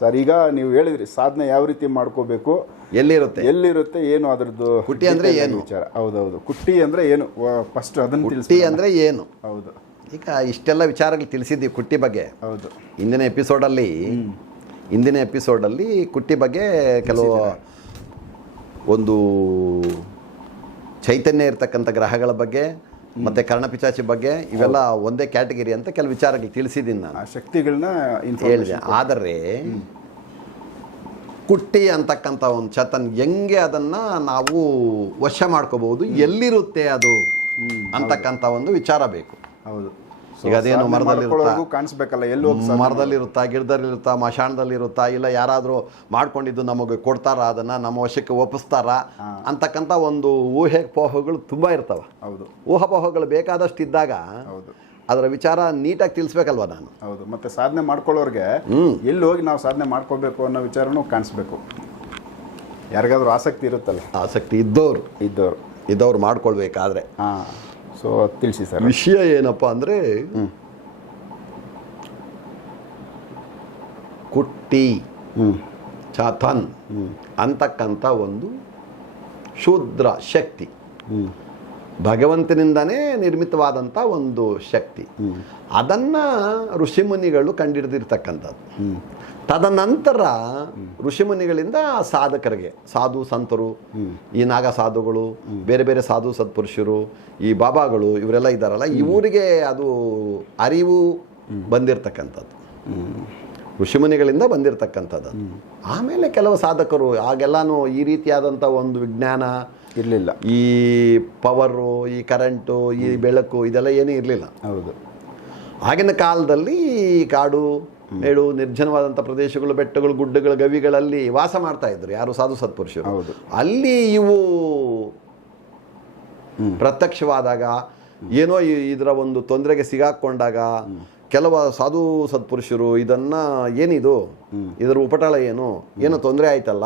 Sir ಈಗ ನೀವು ಹೇಳಿದ್ರಿ ಸಾಧನೆ ಯಾವ ರೀತಿ ಮಾಡ್ಕೋಬೇಕು? ಎಲ್ಲಿರುತ್ತೆ? ಎಲ್ಲಿರುತ್ತೆ ಏನು ಅದ್ರದ್ದು ಕುಟ್ಟಿ ಅಂದ್ರೆ ಏನು? ವಿಚಾರ. ಹೌದೌದು. ಕುಟ್ಟಿ ಅಂದ್ರೆ ಏನು? ಫಸ್ಟ್ ಅದನ್ನ ಕುಟ್ಟಿ ಅಂದ್ರೆ ಏನು? ಹೌದು. ಈಗ ಇಷ್ಟೆಲ್ಲ ವಿಚಾರಗಳು ತಿಳಿಸಿದ್ದೀವಿ ಕುಟ್ಟಿ ಬಗ್ಗೆ. ಹೌದು. ಇಂದಿನ ಎಪಿಸೋಡಲ್ಲಿ ಇಂದಿನ ಎಪಿಸೋಡಲ್ಲಿ ಕುಟ್ಟಿ ಬಗ್ಗೆ ಕೆಲವು ಒಂದು ಚೈತನ್ಯ ಇರತಕ್ಕಂಥ ಗ್ರಹಗಳ ಬಗ್ಗೆ ಮತ್ತು ಕರ್ಣಪಿಚಾಚಿ ಬಗ್ಗೆ ಇವೆಲ್ಲ ಒಂದೇ ಕ್ಯಾಟಗರಿ ಅಂತ ಕೆಲವು ವಿಚಾರಗಳು ತಿಳಿಸಿದ್ದೀನಿ ನಾನು. ಆ ಶಕ್ತಿಗಳನ್ನ ಹೇಳಿದೆ. ಆದರೆ ಕುಟ್ಟಿ ಅಂತಕ್ಕಂಥ ಒಂದು ಚತನ್ ಹೆಂಗೆ ಅದನ್ನ ನಾವು ವಶ ಮಾಡ್ಕೋಬಹುದು ಎಲ್ಲಿರುತ್ತೆ ಅದು ಅಂತಕ್ಕಂಥ ಒಂದು ವಿಚಾರ ಬೇಕು. ಹೌದು. ಈಗ ಅದೇನು ಮರದಲ್ಲಿರುತ್ತಾ? ಕಾಣಿಸ್ಬೇಕಲ್ಲ ಎಲ್ಲಿ ಹೋಗಿ ಮರದಲ್ಲಿರುತ್ತಾ ಗಿಡದಲ್ಲಿರುತ್ತಾ ಮಶಾಣದಲ್ಲಿರುತ್ತಾ ಇಲ್ಲ ಯಾರಾದರೂ ಮಾಡ್ಕೊಂಡಿದ್ದು ನಮಗೆ ಕೊಡ್ತಾರ? ಅದನ್ನ ನಮ್ಮ ವಶಕ್ಕೆ ಒಪ್ಪಿಸ್ತಾರ? ಅಂತಕ್ಕಂಥ ಒಂದು ಊಹೆ ಪೋಹಗಳು ತುಂಬ ಇರ್ತವೆ. ಹೌದು. ಊಹಾಪೋಹಗಳು ಬೇಕಾದಷ್ಟು ಇದ್ದಾಗ ಹೌದು. ಅದರ ವಿಚಾರ ನೀಟಾಗಿ ತಿಳಿಸ್ಬೇಕಲ್ವ ನಾನು? ಹೌದು. ಮತ್ತೆ ಸಾಧನೆ ಮಾಡ್ಕೊಳ್ಳೋರಿಗೆ ಎಲ್ಲಿ ಹೋಗಿ ನಾವು ಸಾಧನೆ ಮಾಡ್ಕೋಬೇಕು ಅನ್ನೋ ವಿಚಾರನೂ ಕಾಣಿಸ್ಬೇಕು. ಯಾರಿಗಾದ್ರೂ ಆಸಕ್ತಿ ಇರುತ್ತಲ್ಲ? ಆಸಕ್ತಿ ಇದ್ದವರು ಇದ್ದವರು ಇದ್ದವ್ರು ಮಾಡ್ಕೊಳ್ಬೇಕಾದ್ರೆ. ಹಾ. ಸೊ ತಿಳಿಸಿ ಸರ್. ವಿಷಯ ಏನಪ್ಪ ಅಂದರೆ ಕುಟ್ಟಿ ಚಾತನ್ ಚಾಥನ್ ಅಂತಕ್ಕಂಥ ಒಂದು ಶೂದ್ರ ಶಕ್ತಿ. ಭಗವಂತನಿಂದನೇ ನಿರ್ಮಿತವಾದಂಥ ಒಂದು ಶಕ್ತಿ. ಅದನ್ನು ಋಷಿಮುನಿಗಳು ಕಂಡಿಡಿದಿರ್ತಕ್ಕಂಥದ್ದು. ತದನಂತರ ಋಷಿಮುನಿಗಳಿಂದ ಸಾಧಕರಿಗೆ ಸಾಧು ಸಂತರು ಈ ನಾಗ ಸಾಧುಗಳು ಬೇರೆ ಬೇರೆ ಸಾಧು ಸತ್ಪುರುಷರು ಈ ಬಾಬಾಗಳು ಇವರೆಲ್ಲ ಇದ್ದಾರಲ್ಲ ಇವರಿಗೆ ಅದು ಅರಿವು ಬಂದಿರತಕ್ಕಂಥದ್ದು. ಋಷಿಮುನಿಗಳಿಂದ ಬಂದಿರತಕ್ಕಂಥದ್ದು. ಆಮೇಲೆ ಕೆಲವು ಸಾಧಕರು ಆಗೆಲ್ಲಾನು ಈ ರೀತಿಯಾದಂಥ ಒಂದು ವಿಜ್ಞಾನ ಇರಲಿಲ್ಲ. ಈ ಪವರು ಈ ಕರೆಂಟು ಈ ಬೆಳಕು ಇದೆಲ್ಲ ಏನೂ ಇರಲಿಲ್ಲ. ಹೌದು. ಆಗಿನ ಕಾಲದಲ್ಲಿ ಈ ಕಾಡು ಮೇಡು ನಿರ್ಜನವಾದಂಥ ಪ್ರದೇಶಗಳು ಬೆಟ್ಟಗಳು ಗುಡ್ಡಗಳು ಗವಿಗಳಲ್ಲಿ ವಾಸ ಮಾಡ್ತಾ ಇದ್ರು. ಯಾರು? ಸಾಧು ಸತ್ಪುರುಷರು. ಅಲ್ಲಿ ಇವು ಪ್ರತ್ಯಕ್ಷವಾದಾಗ ಏನೋ ಇದರ ಒಂದು ತೊಂದರೆಗೆ ಸಿಗಾಕೊಂಡಾಗ ಕೆಲವು ಸಾಧು ಸತ್ಪುರುಷರು ಇದನ್ನ ಏನಿದು? ಇದರ ಉಪಟಳ ಏನು? ಏನೋ ತೊಂದರೆ ಆಯ್ತಲ್ಲ?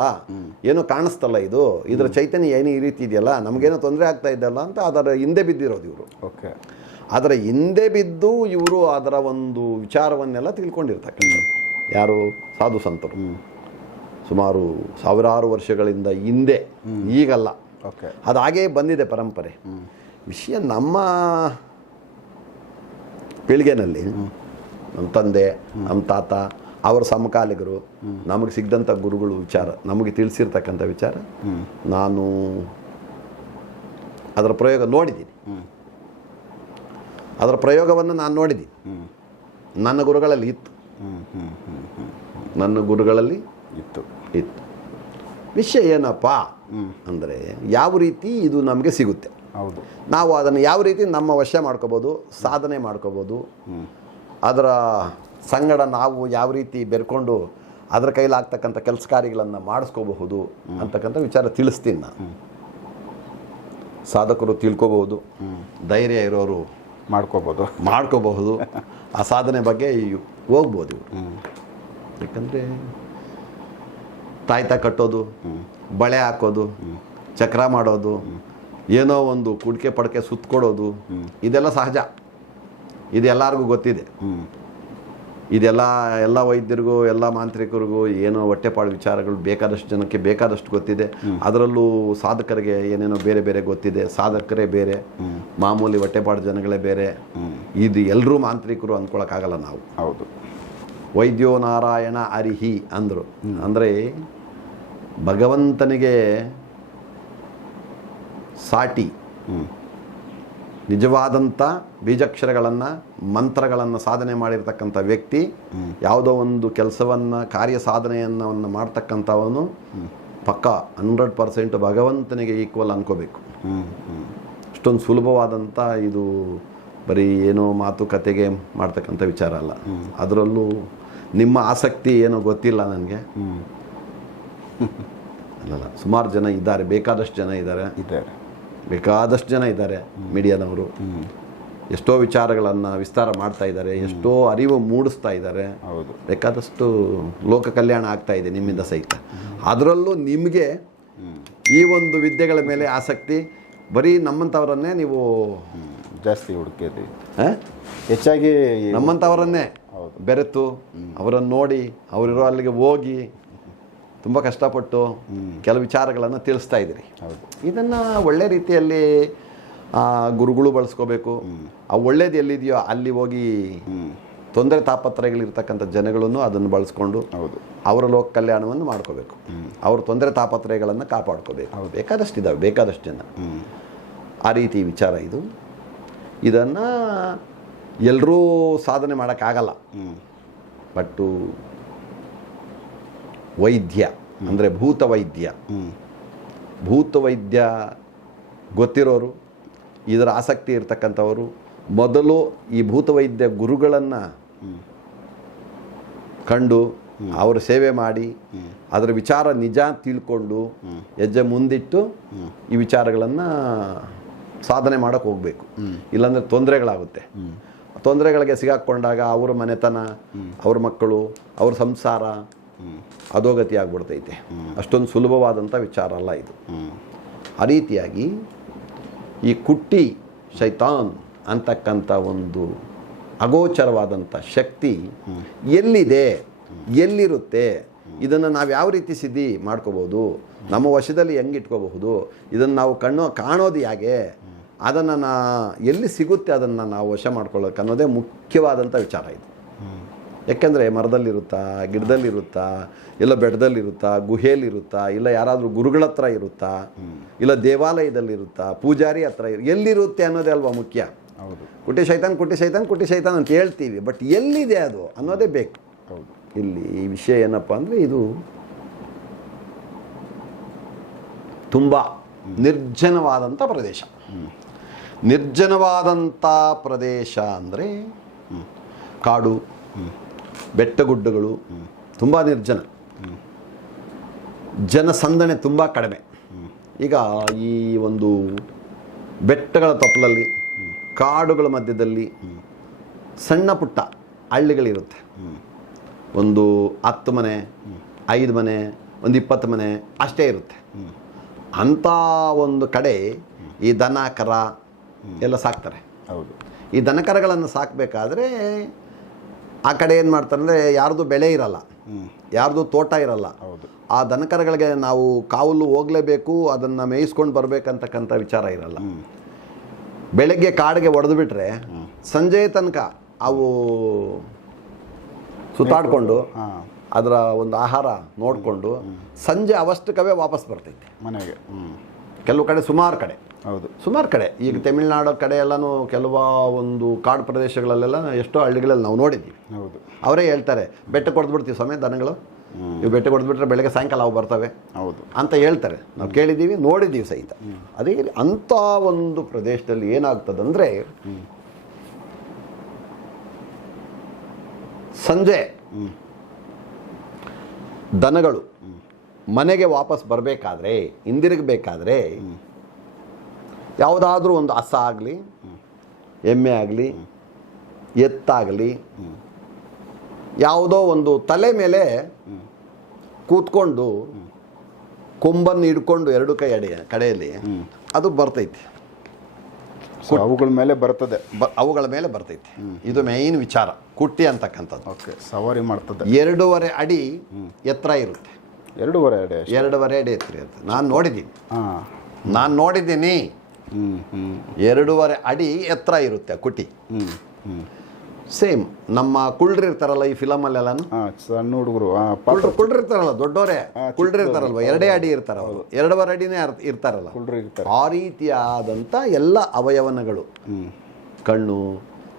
ಏನೋ ಕಾಣಿಸ್ತಲ್ಲ ಇದು? ಇದರ ಚೈತನ್ಯ ಏನು ಈ ರೀತಿ ಇದೆಯಲ್ಲ? ನಮಗೇನೋ ತೊಂದರೆ ಆಗ್ತಾ ಇದ್ದಲ್ಲ ಅಂತ ಅದರ ಹಿಂದೆ ಬಿದ್ದಿರೋದು ಇವರು. ಓಕೆ ಅದರ ಹಿಂದೆ ಬಿದ್ದು ಇವರು ಅದರ ಒಂದು ವಿಚಾರವನ್ನೆಲ್ಲ ತಿಳ್ಕೊಂಡಿರ್ತಕ್ಕಂಥ ಯಾರು? ಸಾಧು ಸಂತರು. ಸುಮಾರು ಸಾವಿರಾರು ವರ್ಷಗಳಿಂದ ಹಿಂದೆ. ಈಗಲ್ಲ. ಓಕೆ. ಅದು ಹಾಗೇ ಬಂದಿದೆ ಪರಂಪರೆ. ವಿಷಯ ನಮ್ಮ ಪೀಳಿಗೆನಲ್ಲಿ ನಮ್ಮ ತಂದೆ ನಮ್ಮ ತಾತ ಅವರ ಸಮಕಾಲಿಗರು ನಮಗೆ ಸಿಗ್ದಂಥ ಗುರುಗಳು ವಿಚಾರ ನಮಗೆ ತಿಳಿಸಿರ್ತಕ್ಕಂಥ ವಿಚಾರ. ನಾನು ಅದರ ಪ್ರಯೋಗ ನೋಡಿದ್ದೀನಿ. ಅದರ ಪ್ರಯೋಗವನ್ನು ನಾನು ನೋಡಿದ್ದೀನಿ ನನ್ನ ಗುರುಗಳಲ್ಲಿ ಇತ್ತು. ನನ್ನ ಗುರುಗಳಲ್ಲಿ ಇತ್ತು. ಇತ್ತು. ವಿಷಯ ಏನಪ್ಪ ಅಂದರೆ ಯಾವ ರೀತಿ ಇದು ನಮಗೆ ಸಿಗುತ್ತೆ. ಹೌದು. ನಾವು ಅದನ್ನು ಯಾವ ರೀತಿ ನಮ್ಮ ವಶ ಮಾಡ್ಕೋಬೋದು ಸಾಧನೆ ಮಾಡ್ಕೋಬೋದು ಅದರ ಸಂಗಡ ನಾವು ಯಾವ ರೀತಿ ಬೆರ್ಕೊಂಡು ಅದರ ಕೈಲಾಗ್ತಕ್ಕಂಥ ಕೆಲಸ ಕಾರ್ಯಗಳನ್ನು ಮಾಡಿಸ್ಕೋಬಹುದು ಅಂತಕ್ಕಂಥ ವಿಚಾರ ತಿಳಿಸ್ತೀನಿ ನಾನು. ಸಾಧಕರು ತಿಳ್ಕೋಬಹುದು ಧೈರ್ಯ ಇರೋರು ಮಾಡ್ಕೋಬೋದು. ಮಾಡ್ಕೋಬಹುದು. ಆ ಸಾಧನೆ ಬಗ್ಗೆ ಹೋಗ್ಬೋದು ಇವರು. ಯಾಕಂದರೆ ತಾಯ್ತ ಕಟ್ಟೋದು ಬಳೆ ಹಾಕೋದು ಚಕ್ರ ಮಾಡೋದು ಏನೋ ಒಂದು ಕುಡಿಕೆ ಪಡಕೆ ಸುತ್ತಕೊಡೋದು ಇದೆಲ್ಲ ಸಹಜ. ಇದು ಎಲ್ಲರಿಗೂ ಗೊತ್ತಿದೆ. ಇದೆಲ್ಲ ಎಲ್ಲ ವೈದ್ಯರಿಗೂ ಎಲ್ಲ ಮಾಂತ್ರಿಕರಿಗೂ ಏನೋ ಹೊಟ್ಟೆಪಾಡು ವಿಚಾರಗಳು ಬೇಕಾದಷ್ಟು ಜನಕ್ಕೆ ಬೇಕಾದಷ್ಟು ಗೊತ್ತಿದೆ. ಅದರಲ್ಲೂ ಸಾಧಕರಿಗೆ ಏನೇನೋ ಬೇರೆ ಬೇರೆ ಗೊತ್ತಿದೆ. ಸಾಧಕರೇ ಬೇರೆ ಮಾಮೂಲಿ ಹೊಟ್ಟೆಪಾಡು ಜನಗಳೇ ಬೇರೆ. ಇದು ಎಲ್ಲರೂ ಮಾಂತ್ರಿಕರು ಅಂದ್ಕೊಳಕ್ಕಾಗಲ್ಲ ನಾವು. ಹೌದು. ವೈದ್ಯೋ ನಾರಾಯಣ ಅರಿಹಿ ಅಂದರು. ಅಂದರೆ ಭಗವಂತನಿಗೆ ಸಾಟಿ. ನಿಜವಾದಂಥ ಬೀಜಾಕ್ಷರಗಳನ್ನು ಮಂತ್ರಗಳನ್ನು ಸಾಧನೆ ಮಾಡಿರ್ತಕ್ಕಂಥ ವ್ಯಕ್ತಿ ಯಾವುದೋ ಒಂದು ಕೆಲಸವನ್ನು ಕಾರ್ಯ ಸಾಧನೆಯನ್ನು ಮಾಡ್ತಕ್ಕಂಥವನು ಪಕ್ಕ ಹಂಡ್ರೆಡ್ ಪರ್ಸೆಂಟ್ ಭಗವಂತನಿಗೆ ಈಕ್ವಲ್ ಅನ್ಕೋಬೇಕು. ಅಷ್ಟೊಂದು ಸುಲಭವಾದಂಥ ಇದು ಬರೀ ಏನೋ ಮಾತುಕತೆಗೆ ಮಾಡ್ತಕ್ಕಂಥ ವಿಚಾರ ಅಲ್ಲ. ಅದರಲ್ಲೂ ನಿಮ್ಮ ಆಸಕ್ತಿ ಏನೋ ಗೊತ್ತಿಲ್ಲ ನನಗೆ. ಅಲ್ಲಲ್ಲ ಸುಮಾರು ಜನ ಇದ್ದಾರೆ ಬೇಕಾದಷ್ಟು ಜನ ಇದ್ದಾರೆ. ಇದೆ ಬೇಕಾದಷ್ಟು ಜನ ಇದ್ದಾರೆ ಮೀಡಿಯಾದವರು. ಎಷ್ಟೋ ವಿಚಾರಗಳನ್ನು ವಿಸ್ತಾರ ಮಾಡ್ತಾ ಇದ್ದಾರೆ ಎಷ್ಟೋ ಅರಿವು ಮೂಡಿಸ್ತಾ ಇದ್ದಾರೆ. ಹೌದು. ಬೇಕಾದಷ್ಟು ಲೋಕ ಕಲ್ಯಾಣ ಆಗ್ತಾ ಇದೆ ನಿಮ್ಮಿಂದ ಸಹಿತ. ಅದರಲ್ಲೂ ನಿಮಗೆ ಈ ಒಂದು ವಿದ್ಯೆಗಳ ಮೇಲೆ ಆಸಕ್ತಿ ಬರೀ ನಮ್ಮಂಥವರನ್ನೇ ನೀವು ಜಾಸ್ತಿ ಹುಡುಕಿದ್ರಿ? ಹೆಚ್ಚಾಗಿ ನಮ್ಮಂಥವರನ್ನೇ ಬೆರೆತು ಅವರನ್ನು ನೋಡಿ ಅವರಿರೋ ಅಲ್ಲಿಗೆ ಹೋಗಿ ತುಂಬ ಕಷ್ಟಪಟ್ಟು ಕೆಲವು ವಿಚಾರಗಳನ್ನು ತಿಳಿಸ್ತಾ ಇದ್ದೀರಿ ಹೌದು. ಇದನ್ನು ಒಳ್ಳೆ ರೀತಿಯಲ್ಲಿ ಗುರುಗಳು ಬಳಸ್ಕೋಬೇಕು. ಆ ಒಳ್ಳೇದು ಎಲ್ಲಿದೆಯೋ ಅಲ್ಲಿ ಹೋಗಿ ತೊಂದರೆ ತಾಪತ್ರಯಗಳಿರ್ತಕ್ಕಂಥ ಜನಗಳನ್ನು ಅದನ್ನು ಬಳಸ್ಕೊಂಡು ಹೌದು. ಅವರ ಲೋಕ ಕಲ್ಯಾಣವನ್ನು ಮಾಡ್ಕೋಬೇಕು. ಅವ್ರ ತೊಂದರೆ ತಾಪತ್ರಯಗಳನ್ನು ಕಾಪಾಡ್ಕೋಬೇಕು. ಬೇಕಾದಷ್ಟು ಇದ್ದಾವೆ ಬೇಕಾದಷ್ಟು ಜನ. ಆ ರೀತಿ ವಿಚಾರ ಇದು. ಇದನ್ನು ಎಲ್ಲರೂ ಸಾಧನೆ ಮಾಡೋಕ್ಕಾಗಲ್ಲ. ಬಟ್ಟು ವೈದ್ಯ, ಅಂದರೆ ಭೂತ ವೈದ್ಯ ಭೂತ ವೈದ್ಯ ಗೊತ್ತಿರೋರು, ಇದರ ಆಸಕ್ತಿ ಇರತಕ್ಕಂಥವರು, ಮೊದಲು ಈ ಭೂತ ವೈದ್ಯ ಗುರುಗಳನ್ನು ಕಂಡು, ಅವರ ಸೇವೆ ಮಾಡಿ, ಅದರ ವಿಚಾರ ನಿಜ ತಿಳ್ಕೊಂಡು, ಹೆಜ್ಜೆ ಮುಂದಿಟ್ಟು ಈ ವಿಚಾರಗಳನ್ನು ಸಾಧನೆ ಮಾಡೋಕ್ಕೆ ಹೋಗಬೇಕು. ಇಲ್ಲಾಂದರೆ ತೊಂದರೆಗಳಾಗುತ್ತೆ. ತೊಂದರೆಗಳಿಗೆ ಸಿಗಾಕ್ಕೊಂಡಾಗ ಅವರ ಮನೆತನ, ಅವ್ರ ಮಕ್ಕಳು, ಅವ್ರ ಸಂಸಾರ ಅಧೋಗತಿ ಆಗ್ಬಿಡ್ತೈತೆ ಅಷ್ಟೊಂದು ಸುಲಭವಾದಂಥ ವಿಚಾರ ಅಲ್ಲ ಇದು. ಆ ರೀತಿಯಾಗಿ ಈ ಕುಟ್ಟಿ ಶೈತಾನ್ ಅಂತಕ್ಕಂಥ ಒಂದು ಅಗೋಚರವಾದಂಥ ಶಕ್ತಿ ಎಲ್ಲಿದೆ? ಎಲ್ಲಿರುತ್ತೆ? ಇದನ್ನು ನಾವು ಯಾವ ರೀತಿ ಸಿದ್ಧಿ ಮಾಡ್ಕೋಬೋದು ನಮ್ಮ ವಶದಲ್ಲಿ ಹೆಂಗೆ ಇಟ್ಕೋಬಹುದು ಇದನ್ನು ನಾವು ಕಣ್ಣು ಕಾಣೋದು ಹೇಗೆ ಅದನ್ನು ನಾ ಎಲ್ಲಿ ಸಿಗುತ್ತೆ ಅದನ್ನು ನಾವು ವಶ ಮಾಡ್ಕೊಳ್ಳೋಕೆ ಅನ್ನೋದೇ ಮುಖ್ಯವಾದಂಥ ವಿಚಾರ ಇದು. ಯಾಕೆಂದರೆ ಮರದಲ್ಲಿರುತ್ತಾ ಗಿಡದಲ್ಲಿರುತ್ತಾ ಇಲ್ಲ ಬೆಟ್ಟದಲ್ಲಿರುತ್ತಾ ಗುಹೆಯಲ್ಲಿರುತ್ತಾ ಇಲ್ಲ ಯಾರಾದರೂ ಗುರುಗಳ ಹತ್ರ ಇರುತ್ತಾ ಇಲ್ಲ ದೇವಾಲಯದಲ್ಲಿರುತ್ತಾ ಪೂಜಾರಿ ಹತ್ರ ಇರು ಎಲ್ಲಿರುತ್ತೆ ಅನ್ನೋದೇ ಅಲ್ವಾ ಮುಖ್ಯ? ಹೌದು. ಕುಟಿ ಶೈತಾನ್ ಕುಟಿ ಶೈತಾನ್ ಕುಟಿ ಶೈತಾನ್ ಅಂತ ಹೇಳ್ತೀವಿ ಬಟ್ ಎಲ್ಲಿದೆ ಅದು ಅನ್ನೋದೇ ಬೇಕು. ಹೌದು. ಇಲ್ಲಿ ಈ ವಿಷಯ ಏನಪ್ಪ ಅಂದರೆ ಇದು ತುಂಬ ನಿರ್ಜನವಾದಂಥ ಪ್ರದೇಶ. ನಿರ್ಜನವಾದಂಥ ಪ್ರದೇಶ ಅಂದರೆ ಕಾಡು. ಬೆಟ್ಟಗುಡ್ಡಗಳು ತುಂಬ ನಿರ್ಜನ. ಜನಸಂದಣೆ ತುಂಬ ಕಡಿಮೆ. ಈಗ ಈ ಒಂದು ಬೆಟ್ಟಗಳ ತಪ್ಪಲಲ್ಲಿ ಕಾಡುಗಳ ಮಧ್ಯದಲ್ಲಿ ಸಣ್ಣ ಪುಟ್ಟ ಹಳ್ಳಿಗಳಿರುತ್ತೆ. ಒಂದು ಹತ್ತು ಮನೆ ಐದು ಮನೆ ಒಂದು ಇಪ್ಪತ್ತು ಮನೆ ಅಷ್ಟೇ ಇರುತ್ತೆ. ಅಂಥ ಒಂದು ಕಡೆ ಈ ದನ ಕರ ಎಲ್ಲ ಸಾಕ್ತಾರೆ. ಹೌದು. ಈ ದನಕರಗಳನ್ನು ಸಾಕಬೇಕಾದ್ರೆ ಆ ಕಡೆ ಏನು ಮಾಡ್ತಾರೆ ಅಂದರೆ ಯಾರ್ದು ಬೆಳೆ ಇರಲ್ಲ. ಯಾರ್ದು ತೋಟ ಇರಲ್ಲ. ಹೌದು. ಆ ದನಕರಗಳಿಗೆ ನಾವು ಕಾವಲು ಹೋಗಲೇಬೇಕು ಅದನ್ನು ಮೇಯಿಸ್ಕೊಂಡು ಬರಬೇಕಂತಕ್ಕಂಥ ವಿಚಾರ ಇರಲ್ಲ. ಬೆಳಗ್ಗೆ ಕಾಡಿಗೆ ಒಡೆದು ಬಿಟ್ರೆ ಸಂಜೆ ತನಕ ಅವು ಸುತ್ತಾಡಿಕೊಂಡು ಅದರ ಒಂದು ಆಹಾರ ನೋಡಿಕೊಂಡು ಸಂಜೆ ಅವಷ್ಟಕ್ಕವೇ ವಾಪಸ್ ಬರ್ತೈತೆ. ಮನೆಗೆ. ಹ್ಞೂ ಕೆಲವು ಕಡೆ ಸುಮಾರು ಕಡೆ. ಹೌದು. ಸುಮಾರು ಕಡೆ. ಈಗ ತಮಿಳ್ನಾಡು ಕಡೆ ಎಲ್ಲನೂ ಕೆಲವ ಒಂದು ಕಾಡು ಪ್ರದೇಶಗಳಲ್ಲೆಲ್ಲ ಎಷ್ಟೋ ಹಳ್ಳಿಗಳಲ್ಲಿ ನಾವು ನೋಡಿದ್ದೀವಿ ಹೌದು. ಅವರೇ ಹೇಳ್ತಾರೆ ಬೆಟ್ಟ ಕೊಡ್ದ್ಬಿಡ್ತೀವಿ ಸಮಯ ದನಗಳು. ಇವು ಬೆಟ್ಟ ಕೊಡ್ದ್ಬಿಟ್ರೆ ಬೆಳಗ್ಗೆ ಸಾಯಂಕಾಲ ಅವು ಬರ್ತವೆ. ಹೌದು. ಅಂತ ಹೇಳ್ತಾರೆ. ನಾವು ಕೇಳಿದ್ದೀವಿ ನೋಡಿದ್ದೀವಿ ಸಹಿತ. ಅದೇ ಅಂತ ಅಂಥ ಒಂದು ಪ್ರದೇಶದಲ್ಲಿ ಏನಾಗ್ತದಂದ್ರೆ ಸಂಜೆ ದನಗಳು ಮನೆಗೆ ವಾಪಸ್ ಬರಬೇಕಾದ್ರೆ ಹಿಂದಿರುಗಬೇಕಾದ್ರೆ ಯಾವುದಾದ್ರೂ ಒಂದು ಹಸ ಆಗಲಿ ಎಮ್ಮೆ ಆಗಲಿ ಎತ್ತಾಗಲಿ ಯಾವುದೋ ಒಂದು ತಲೆ ಮೇಲೆ ಕೂತ್ಕೊಂಡು ಕೊಂಬನ್ನು ಹಿಡ್ಕೊಂಡು ಎರಡು ಕೈ ಅಡಿ ಕಡೆಯಲ್ಲಿ ಅದು ಬರ್ತೈತಿ. ಅವುಗಳ ಮೇಲೆ ಬರ್ತದೆ. ಬ ಅವುಗಳ ಮೇಲೆ ಬರ್ತೈತಿ. ಇದು ಮೇಯ್ನ್ ವಿಚಾರ ಕುಟ್ಟಿ ಅಂತಕ್ಕಂಥದ್ದು. ಓಕೆ ಸವಾರಿ ಮಾಡ್ತದೆ. ಎರಡೂವರೆ ಅಡಿ ಎತ್ತರ ಇರುತ್ತೆ. ಎರಡೂವರೆ ಅಡಿ ಎರಡೂವರೆ ಅಡಿ ಎತ್ತರ ಇರುತ್ತೆ. ನಾನು ನೋಡಿದ್ದೀನಿ. ನಾನು ನೋಡಿದ್ದೀನಿ. ಎರಡೂವರೆ ಅಡಿ ಎತ್ತರ ಇರುತ್ತೆ ಕುಟಿ. ಸೇಮ್ ನಮ್ಮ ಕುಳ್ಳಿರ್ತಾರಲ್ಲ ಇರ್ತಾರಲ್ಲ ಈ ಫಿಲಮ್ ಅಲ್ಲೆಲ್ಲ ಸಣ್ಣ ಹುಡುಗರು ಹಾಂ ಕುಳ್ರು ಕುಳ್ಳಿರ್ತಾರಲ್ವ ಎರಡೇ ಅಡಿ ಇರ್ತಾರ ಅವರು ಎರಡೂವರೆ ಅಡಿನೇ ಇರ್ತಾರಲ್ಲ. ಆ ರೀತಿಯಾದಂಥ ಎಲ್ಲ ಅವಯವನಗಳು. ಕಣ್ಣು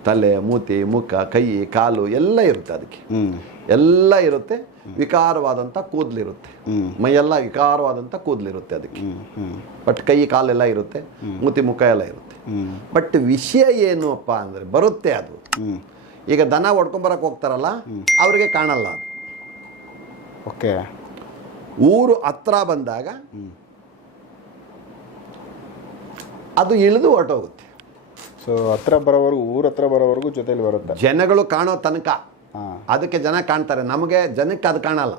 ತಲೆ ಮೂತಿ ಮುಖ ಕೈ ಕಾಲು ಎಲ್ಲ ಇರುತ್ತೆ ಅದಕ್ಕೆ. ಎಲ್ಲ ಇರುತ್ತೆ ವಿಕಾರವಾದಂಥ ಕೂದಲಿರುತ್ತೆ. ಮೈ ಮೈಯೆಲ್ಲ ವಿಕಾರವಾದಂಥ ಕೂದಲಿರುತ್ತೆ ಅದಕ್ಕೆ. ಬಟ್ ಕೈ ಕಾಲೆಲ್ಲ ಇರುತ್ತೆ ಮೂತಿ ಮುಖ ಎಲ್ಲ ಇರುತ್ತೆ. ಬಟ್ ವಿಷಯ ಏನು ಅಪ್ಪ ಅಂದರೆ ಬರುತ್ತೆ ಅದು. ಈಗ ದನ ಹೊಡ್ಕೊಂಬರಕ್ಕೆ ಹೋಗ್ತಾರಲ್ಲ ಅವರಿಗೆ ಕಾಣಲ್ಲ ಅದು. ಓಕೆ. ಊರು ಹತ್ರ ಬಂದಾಗ ಅದು ಇಳಿದು ಹೊರಟೋಗುತ್ತೆ. ಸೊ ಹತ್ರ ಬರೋವರೆಗೂ ಊರ ಹತ್ರ ಬರೋವರೆಗೂ ಜೊತೆಲಿ ಬರುತ್ತೆ. ಜನಗಳು ಕಾಣೋ ತನಕ. ಅದಕ್ಕೆ ಜನ ಕಾಣ್ತಾರೆ. ನಮಗೆ ಜನಕ್ಕೆ ಅದು ಕಾಣಲ್ಲ.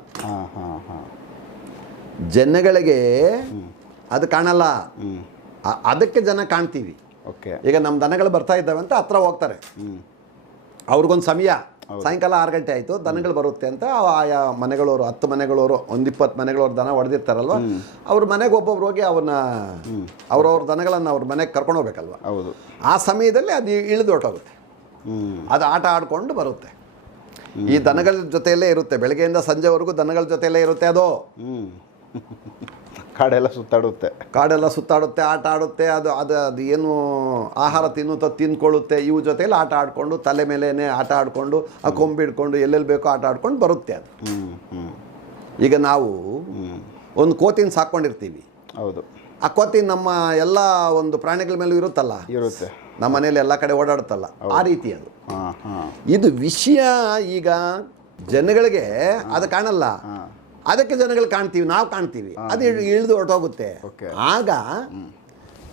ಜನಗಳಿಗೆ ಅದು ಕಾಣಲ್ಲ. ಅದಕ್ಕೆ ಜನ ಕಾಣ್ತೀವಿ. ಓಕೆ. ಈಗ ನಮ್ಮ ದನಗಳು ಬರ್ತಾ ಇದ್ದಾವೆ ಅಂತ ಹತ್ರ ಹೋಗ್ತಾರೆ. ಅವ್ರಿಗೊಂದು ಸಮಯ. ಸಾಯಂಕಾಲ ಆರು ಗಂಟೆ ಆಯಿತು ದನಗಳು ಬರುತ್ತೆ ಅಂತ ಆಯಾ ಮನೆಗಳವರು ಹತ್ತು ಮನೆಗಳವರು ಒಂದು ಇಪ್ಪತ್ತು ಮನೆಗಳವ್ರು ದನ ಹೊಡೆದಿರ್ತಾರಲ್ವ? ಅವ್ರ ಮನೆಗೆ ಒಬ್ಬೊಬ್ರು ಹೋಗಿ ಅವನ್ನ ಅವ್ರವ್ರ ದನಗಳನ್ನು ಅವ್ರ ಮನೆಗೆ ಕರ್ಕೊಂಡು ಹೋಗ್ಬೇಕಲ್ವ? ಹೌದು. ಆ ಸಮಯದಲ್ಲಿ ಅದು ಇಳಿದು ಹೊಟ್ಟೋಗುತ್ತೆ ಅದು ಆಟ ಆಡಿಕೊಂಡು ಬರುತ್ತೆ. ಈ ದನಗಳ ಜೊತೆಯಲ್ಲೇ ಇರುತ್ತೆ. ಬೆಳಗ್ಗೆಯಿಂದ ಸಂಜೆವರೆಗೂ ದನಗಳ ಜೊತೆಯಲ್ಲೇ ಇರುತ್ತೆ ಅದು. ಕಾಡೆಲ್ಲ ಸುತ್ತಾಡುತ್ತೆ. ಕಾಡೆಲ್ಲ ಸುತ್ತಾಡುತ್ತೆ ಆಟ ಆಡುತ್ತೆ ಅದು ಅದು ಅದು ಏನು ಆಹಾರ ತಿನ್ನುತ್ತೋ ತಿನ್ಕೊಳ್ಳುತ್ತೆ ಇವು ಜೊತೆಯಲ್ಲಿ ಆಟ ಆಡಿಕೊಂಡು ತಲೆ ಮೇಲೇ ಆಟ ಆಡಿಕೊಂಡು ಆ ಕೊಂಬು ಹಿಡ್ಕೊಂಡು ಎಲ್ಲೆಲ್ಲಿ ಬೇಕೋ ಆಟ ಆಡ್ಕೊಂಡು ಬರುತ್ತೆ ಅದು. ಈಗ ನಾವು ಒಂದು ಕೋತಿನ ಸಾಕೊಂಡಿರ್ತೀವಿ ಹೌದು. ಆ ಕೋತಿ ನಮ್ಮ ಎಲ್ಲ ಒಂದು ಪ್ರಾಣಿಗಳ ಮೇಲೂ ಇರುತ್ತಲ್ಲ? ಇರುತ್ತೆ. ನಮ್ಮ ಮನೇಲಿ ಎಲ್ಲ ಕಡೆ ಓಡಾಡುತ್ತಲ್ಲ? ಆ ರೀತಿ ಅದು. ಇದು ವಿಷಯ ಈಗ ಜನಗಳಿಗೆ ಅದು ಕಾಣಲ್ಲ. ಅದಕ್ಕೆ ಜನಗಳು ಕಾಣ್ತೀವಿ ನಾವು ಕಾಣ್ತೀವಿ. ಅದು ಇಳ್- ಇಳಿದು ಹೊರಟೋಗುತ್ತೆ. ಆಗ